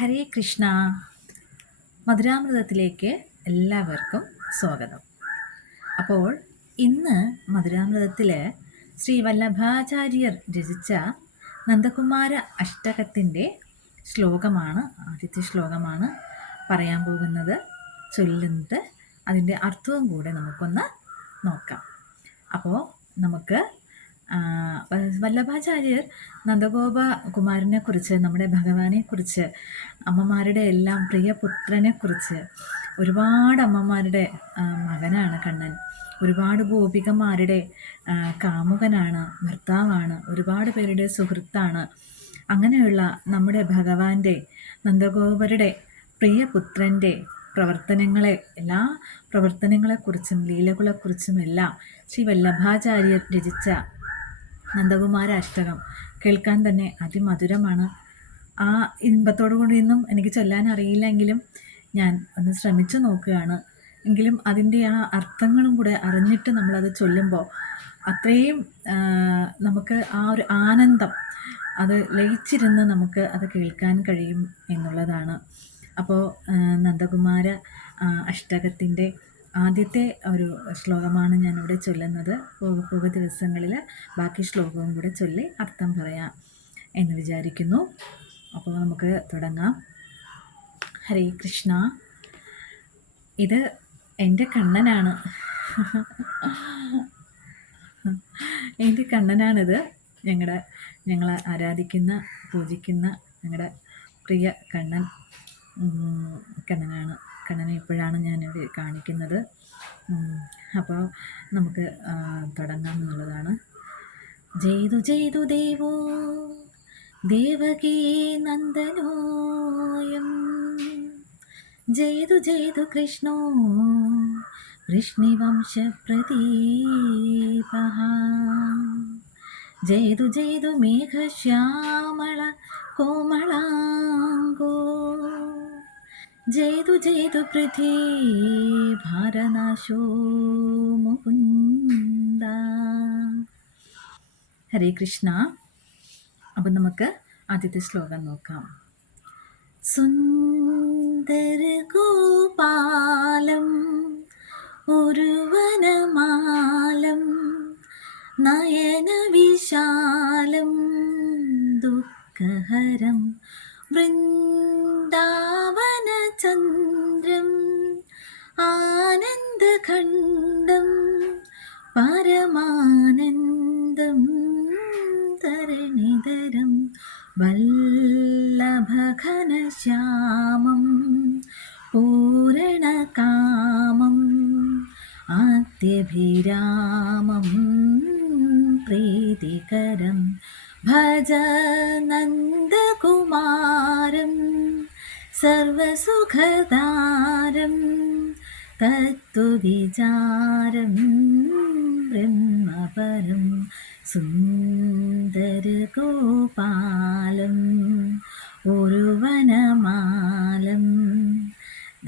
ഹരേ കൃഷ്ണ. മധുരാമൃതത്തിലേക്ക് എല്ലാവർക്കും സ്വാഗതം. അപ്പോൾ ഇന്ന് മധുരാമൃതത്തിൽ ശ്രീ വല്ലഭാചാര്യർ രചിച്ച നന്ദകുമാര അഷ്ടകത്തിൻ്റെ ശ്ലോകമാണ്, ആദ്യത്തെ ശ്ലോകമാണ് പറയാൻ പോകുന്നത്, ചൊല്ലുന്നത്. അതിൻ്റെ അർത്ഥവും കൂടെ നമുക്കൊന്ന് നോക്കാം. അപ്പോൾ നമുക്ക് വല്ലഭാചാര്യർ നന്ദഗോപകുമാരനെക്കുറിച്ച്, നമ്മുടെ ഭഗവാനെക്കുറിച്ച്, അമ്മമാരുടെ എല്ലാം പ്രിയപുത്രനെക്കുറിച്ച്, ഒരുപാട് അമ്മമാരുടെ മകനാണ് കണ്ണൻ, ഒരുപാട് ഗോപികമാരുടെ കാമുകനാണ്, ഭർത്താവാണ്, ഒരുപാട് പേരുടെ സുഹൃത്താണ്. അങ്ങനെയുള്ള നമ്മുടെ ഭഗവാന്റെ, നന്ദഗോപരുടെ പ്രിയപുത്രൻ്റെ പ്രവർത്തനങ്ങളെ, എല്ലാ പ്രവർത്തനങ്ങളെക്കുറിച്ചും ലീലകളെക്കുറിച്ചും എല്ലാം ശ്രീ വല്ലഭാചാര്യർ രചിച്ച നന്ദകുമാര അഷ്ടകം കേൾക്കാൻ തന്നെ അതിമധുരമാണ്. ആ ഇൻപത്തോടു കൂടിയൊന്നും എനിക്ക് ചൊല്ലാൻ അറിയില്ലെങ്കിലും ഞാൻ ഒന്ന് ശ്രമിച്ചു നോക്കുകയാണ്. എങ്കിലും അതിൻ്റെ ആ അർത്ഥങ്ങളും കൂടെ അറിഞ്ഞിട്ട് നമ്മളത് ചൊല്ലുമ്പോൾ അത്രയും നമുക്ക് ആ ഒരു ആനന്ദം, അത് ലയിച്ചിരുന്ന് നമുക്ക് അത് കേൾക്കാൻ കഴിയും എന്നുള്ളതാണ്. അപ്പോൾ നന്ദകുമാര അഷ്ടകത്തിൻ്റെ ആദ്യത്തെ ഒരു ശ്ലോകമാണ് ഞാനിവിടെ ചൊല്ലുന്നത്. പോക ദിവസങ്ങളിൽ ബാക്കി ശ്ലോകവും കൂടെ ചൊല്ലി അർത്ഥം പറയാം എന്ന് വിചാരിക്കുന്നു. അപ്പോൾ നമുക്ക് തുടങ്ങാം. ഹരേ കൃഷ്ണ. ഇത് എൻ്റെ കണ്ണനാണ്, എൻ്റെ കണ്ണനാണിത്. ഞങ്ങൾ ആരാധിക്കുന്ന, പൂജിക്കുന്ന ഞങ്ങളുടെ പ്രിയ കണ്ണനാണ്. കണ്ണനെ ഇപ്പോഴാണ് ഞാനിവിടെ കാണിക്കുന്നത്. അപ്പോൾ നമുക്ക് തുടങ്ങാം എന്നുള്ളതാണ്. ജയ്തു ജയ്തു ദേവോ ദേവകീ നന്ദനോയം, ജയ്തു ജയ്തു കൃഷ്ണോ വൃഷ്ണിവംശപ്രദീപഃ, ജയ്തു ജയ്തു മേഘശ്യാമള കോമളാംഗോ, ജയ്തു ജയ്തു പൃഥ്വീ ഭാരനാശോ മുകുന്ദ. ഹരേ കൃഷ്ണ. അപ്പം നമുക്ക് ആദ്യത്തെ ശ്ലോകം നോക്കാം. സുന്ദര ഗോപാലം ഒരു വനമാലം, നയന വിശാലം ദുഃഖഹരം, വൃന്ദാവനചന്ദ്രം ആനന്ദഖണ്ഡം, പരമാനന്ദം തരണിധരം, വല്ലഭഘനശ്യാമം പൂരണകാമം, ആദ്യഭിരാമം പ്രീതികരം, ഭജ നന്ദകുമാരം സർവസുഖദാരം, തത്വവിചാരം ബ്രഹ്മപരം, സുന്ദരഗോപാലം ഒരു വനമാലം,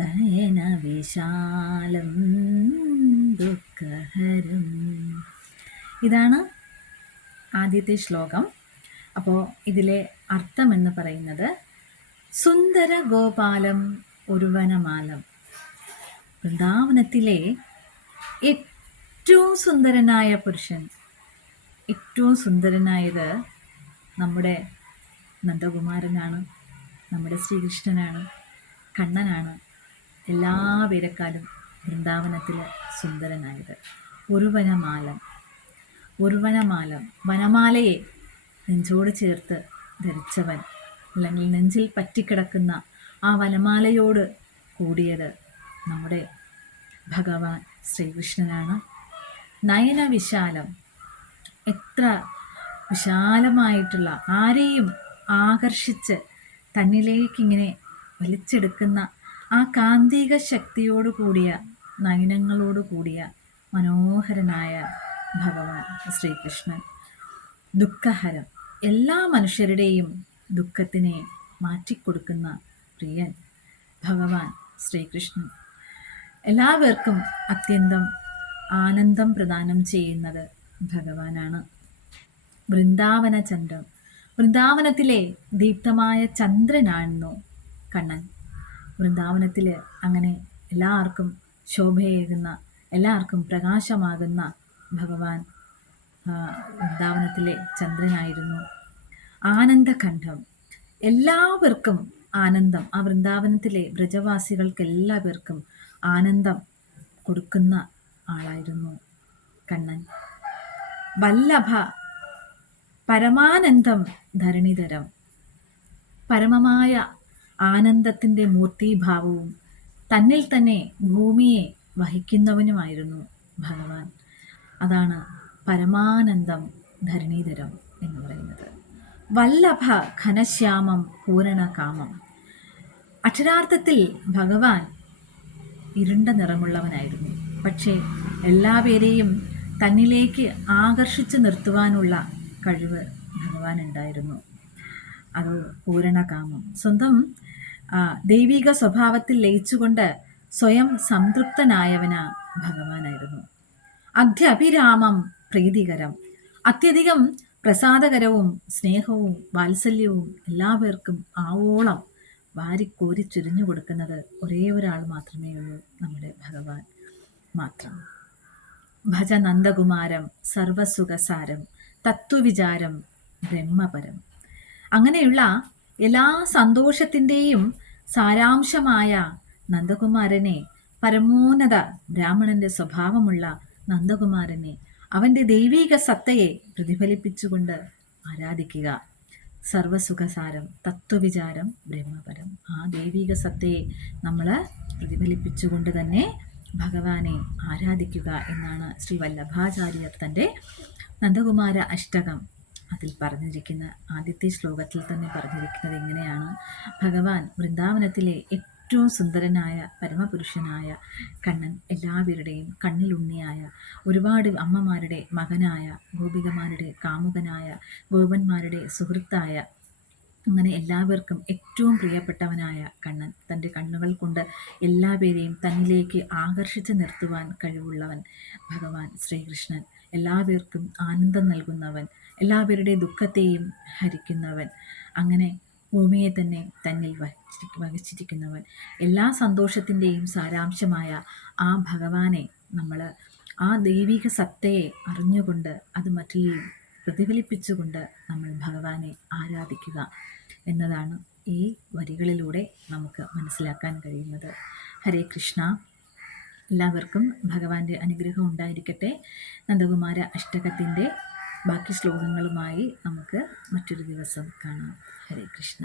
ദയനവിശാലം ദുഃഖഹരം. ഇതാണ് ആദ്യത്തെ ശ്ലോകം. അപ്പോൾ ഇതിലെ അർത്ഥം എന്ന് പറയുന്നത്, സുന്ദര ഗോപാലം ഒരു വനമാലം, വൃന്ദാവനത്തിലെ ഏറ്റവും സുന്ദരനായ പുരുഷൻ, ഏറ്റവും സുന്ദരനായത് നമ്മുടെ നന്ദകുമാരനാണ്, നമ്മുടെ ശ്രീകൃഷ്ണനാണ്, കണ്ണനാണ്. എല്ലാ പേരെക്കാളും വൃന്ദാവനത്തിൽ സുന്ദരനായത് ഒരു വനമാലം. ഒരു വനമാലം, വനമാലയെ നെഞ്ചോട് ചേർത്ത് ധരിച്ചവൻ, അല്ലെങ്കിൽ നെഞ്ചിൽ പറ്റിക്കിടക്കുന്ന ആ വനമാലയോട് കൂടിയത് നമ്മുടെ ഭഗവാൻ ശ്രീകൃഷ്ണനാണ്. നയനവിശാലം, എത്ര വിശാലമായിട്ടുള്ള, ആരെയും ആകർഷിച്ച് തന്നിലേക്കിങ്ങനെ വലിച്ചെടുക്കുന്ന ആ കാന്തിക ശക്തിയോട് കൂടിയ, നയനങ്ങളോട് കൂടിയ മനോഹരനായ ഭഗവാൻ ശ്രീകൃഷ്ണൻ. ദുഃഖഹരം, എല്ലാ മനുഷ്യരുടെയും ദുഃഖത്തിനെ മാറ്റിക്കൊടുക്കുന്ന പ്രിയൻ ഭഗവാൻ ശ്രീകൃഷ്ണൻ. എല്ലാവർക്കും അത്യന്തം ആനന്ദം പ്രദാനം ചെയ്യുന്നത് ഭഗവാനാണ്. വൃന്ദാവന ചന്ദ്രൻ, വൃന്ദാവനത്തിലെ ദീപ്തമായ ചന്ദ്രനാണെന്നു കണ്ണൻ. വൃന്ദാവനത്തിൽ അങ്ങനെ എല്ലാവർക്കും ശോഭയേകുന്ന, എല്ലാവർക്കും പ്രകാശമാകുന്ന ഭഗവാൻ വൃന്ദാവനത്തിലെ ചന്ദ്രനായിരുന്നു. ആനന്ദഖണ്ഡം, എല്ലാവർക്കും ആനന്ദം, ആ വൃന്ദാവനത്തിലെ ബ്രജവാസികൾക്ക് എല്ലാവർക്കും ആനന്ദം കൊടുക്കുന്ന ആളായിരുന്നു കണ്ണൻ. വല്ലഭ പരമാനന്ദം ധരണിധരം, പരമമായ ആനന്ദത്തിൻ്റെ മൂർത്തീഭാവവും തന്നിൽ തന്നെ ഭൂമിയെ വഹിക്കുന്നവനുമായിരുന്നു ഭഗവാൻ. അതാണ് പരമാനന്ദം ധരണീധരം എന്ന് പറയുന്നത്. വല്ലഭ ഘനശ്യാമം പൂരണകാമം, അക്ഷരാർത്ഥത്തിൽ ഭഗവാൻ ഇരുണ്ട നിറമുള്ളവനായിരുന്നു. പക്ഷേ എല്ലാവരെയും തന്നിലേക്ക് ആകർഷിച്ചു നിർത്തുവാനുള്ള കഴിവ് ഭഗവാൻ ഉണ്ടായിരുന്നു. അത് പൂരണകാമം, സ്വന്തം ദൈവിക സ്വഭാവത്തിൽ ലയിച്ചുകൊണ്ട് സ്വയം സംതൃപ്തനായവന ഭഗവാനായിരുന്നു. അധ്യഭിരാമം പ്രീതികരം, അത്യധികം പ്രസാദകരവും സ്നേഹവും വാത്സല്യവും എല്ലാവർക്കും ആവോളം വാരിക്കോരി ചുരിഞ്ഞു കൊടുക്കുന്നത് ഒരേ ഒരാൾ മാത്രമേ ഉള്ളൂ, നമ്മുടെ ഭഗവാൻ മാത്രം. ഭജ നന്ദകുമാരം സർവസുഖസാരം തത്വവിചാരം ബ്രഹ്മപരം. അങ്ങനെയുള്ള എല്ലാ സന്തോഷത്തിൻ്റെയും സാരാംശമായ നന്ദകുമാരനെ, പരമോന്നത ബ്രാഹ്മണന്റെ സ്വഭാവമുള്ള നന്ദകുമാരനെ, അവൻ്റെ ദൈവീക സത്തയെ പ്രതിഫലിപ്പിച്ചുകൊണ്ട് ആരാധിക്കുക. സർവസുഖസാരം തത്വവിചാരം ബ്രഹ്മപരം, ആ ദൈവീക സത്തയെ നമ്മൾ പ്രതിഫലിപ്പിച്ചുകൊണ്ട് തന്നെ ഭഗവാനെ ആരാധിക്കുക എന്നാണ് ശ്രീ വല്ലഭാചാര്യർ തൻ്റെ നന്ദകുമാര അഷ്ടകം അതിൽ പറഞ്ഞിരിക്കുന്ന ആദ്യത്തെ ശ്ലോകത്തിൽ തന്നെ പറഞ്ഞിരിക്കുന്നത് ഇങ്ങനെയാണ്. ഭഗവാൻ വൃന്ദാവനത്തിലെ ഏറ്റവും സുന്ദരനായ പരമപുരുഷനായ കണ്ണൻ, എല്ലാവരുടെയും കണ്ണിലുണ്ണിയായ, ഒരുപാട് അമ്മമാരുടെ മകനായ, ഗോപികമാരുടെ കാമുകനായ, ഗോപന്മാരുടെ സുഹൃത്തായ, അങ്ങനെ എല്ലാവർക്കും ഏറ്റവും പ്രിയപ്പെട്ടവനായ കണ്ണൻ, തൻ്റെ കണ്ണുകൾ കൊണ്ട് എല്ലാവരെയും തന്നിലേക്ക് ആകർഷിച്ച് നിർത്തുവാൻ കഴിവുള്ളവൻ ഭഗവാൻ ശ്രീകൃഷ്ണൻ, എല്ലാവർക്കും ആനന്ദം നൽകുന്നവൻ, എല്ലാവരുടെ ദുഃഖത്തെയും ഹരിക്കുന്നവൻ, അങ്ങനെ ഭൂമിയെ തന്നെ തന്നിൽ വഹിച്ചിരിക്കുന്നവൻ, എല്ലാ സന്തോഷത്തിൻ്റെയും സാരാംശമായ ആ ഭഗവാനെ നമ്മൾ ആ ദൈവിക സത്തയെ അറിഞ്ഞുകൊണ്ട് അത് മറ്റിൽ പ്രതിഫലിപ്പിച്ചുകൊണ്ട് നമ്മൾ ഭഗവാനെ ആരാധിക്കുക എന്നതാണ് ഈ വരികളിലൂടെ നമുക്ക് മനസ്സിലാക്കാൻ കഴിയുന്നത്. ഹരേ കൃഷ്ണ. എല്ലാവർക്കും ഭഗവാന്റെ അനുഗ്രഹം ഉണ്ടായിരിക്കട്ടെ. നന്ദകുമാര അഷ്ടകത്തിൻ്റെ ബാക്കി ശ്ലോകങ്ങളുമായി നമുക്ക് മറ്റൊരു ദിവസം കാണാം. ഹരേ കൃഷ്ണ.